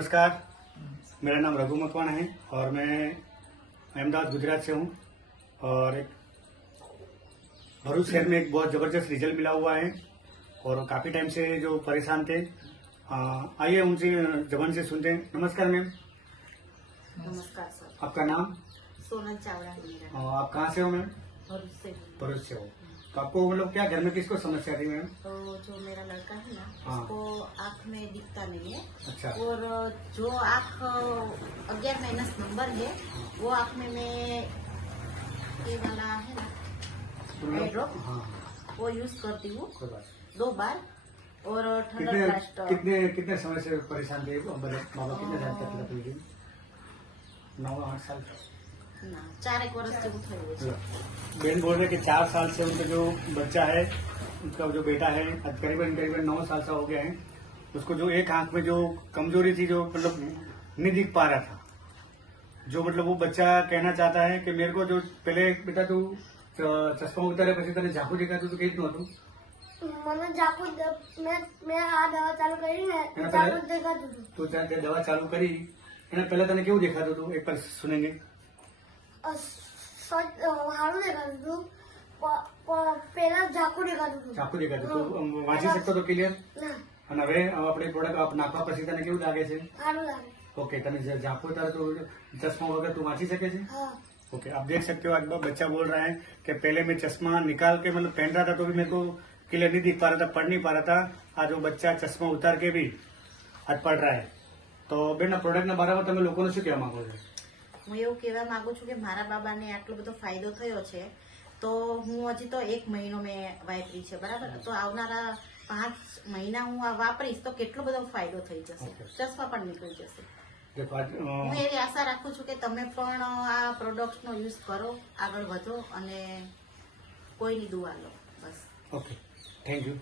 नमस्कार, मेरा नाम रघु मकवाना है और मैं अहमदाबाद गुजरात से हूँ और एक भरूच शहर में एक बहुत ज़बरदस्त रिजल्ट मिला हुआ है और काफ़ी टाइम से जो परेशान थे आइए उनसे जबान से सुनते हैं। नमस्कार मैम। नमस्कार सर। आपका नाम? सोनल चावड़ा है मेरा नाम। आप कहाँ से हो मैम? भरूच से हूँ। भरूच से हो। तो आपको मतलब क्या घर में किसको समस्या थी मैम? तो जो मेरा लड़का है ना, हाँ। उसको आँख में दिखता नहीं है। अच्छा। और जो आँख 11 माइनस नंबर है, वो आँख में मैं ये वाला है ना आई ड्रॉप, हाँ, वो यूज करती हूँ कोई बात नहीं। 2 बार। और ठंडा कितने प्लास्टर कितने कितने समय से परेशान थे बाबा? कितने टाइम तक तकलीफ थी? 9-8 साल ना 4 वर्ष જેવું થયું છે। बेन बोल रहे कि 4 साल से उनका जो बच्चा है, उनका जो बेटा है, करीबन 9 साल का हो गया है। उसको जो एक आंख में जो कमजोरी थी, जो मतलब नहीं दिख पा रहा था, जो मतलब वो बच्चा कहना चाहता है कि मेरे को जो पहले बेटा तू चश्मा उतारे પછી તને ઝાંખું દેખાતું હતું, કેવું હતું? મને ઝાંખું મેં આ દવા ચાલુ કરી ને એના ઝાંખું પહેલા દેખાતું હતું। તું ત્યાં દવા ચાલુ કરી એના પહેલા તને કેવું દેખાતું હતું? એક પર સુનેંગે। સારું દેખાતું હતું, પેલા ઝાંખું દેખાતું હતું। ઝાંખું દેખાતું તું વાંચી શકતો તો ક્લિયર? ના, અને હવે આપણે પ્રોડક્ટ નાખવા પછી તને કેવું લાગે છે? સારું લાગે। ओके, तने झाँको तारे तो चश्मा वगैरह तू वाँची सके छे? हाँ, ओके, आप देख सकते हो आज बच्चा बोल रहा है कि पहले मैं चश्मा निकाल के मतलब पहन रहा था तो भी मेरे को क्लियर नहीं दिख पा रहा था, पढ़ नहीं पा रहा था। आज वो बच्चा चश्मा उतार के भी आज पढ़ रहा है। तो बेन प्रोडक्टના બારામાં તમે લોકોને શું કહેવા માંગો છો? હું એવું કહેવા માંગુ છું કે મારા બાબાને આટલો બધો ફાયદો થયો છે, તો હું હજી તો 1 મહિનો મેં વાપરી છે, બરાબર? તો આવનારા 5 મહિના હું આ વાપરીશ તો કેટલો બધો ફાયદો થઈ જશે, ચશ્મા પણ નીકળી જશે। देखो आज હું એવી આશા રાખું છું કે તમે પણ આ પ્રોડક્ટનો યુઝ કરો, આગળ વધો અને કોઈની દુઆ લો, બસ। Okay, thank you.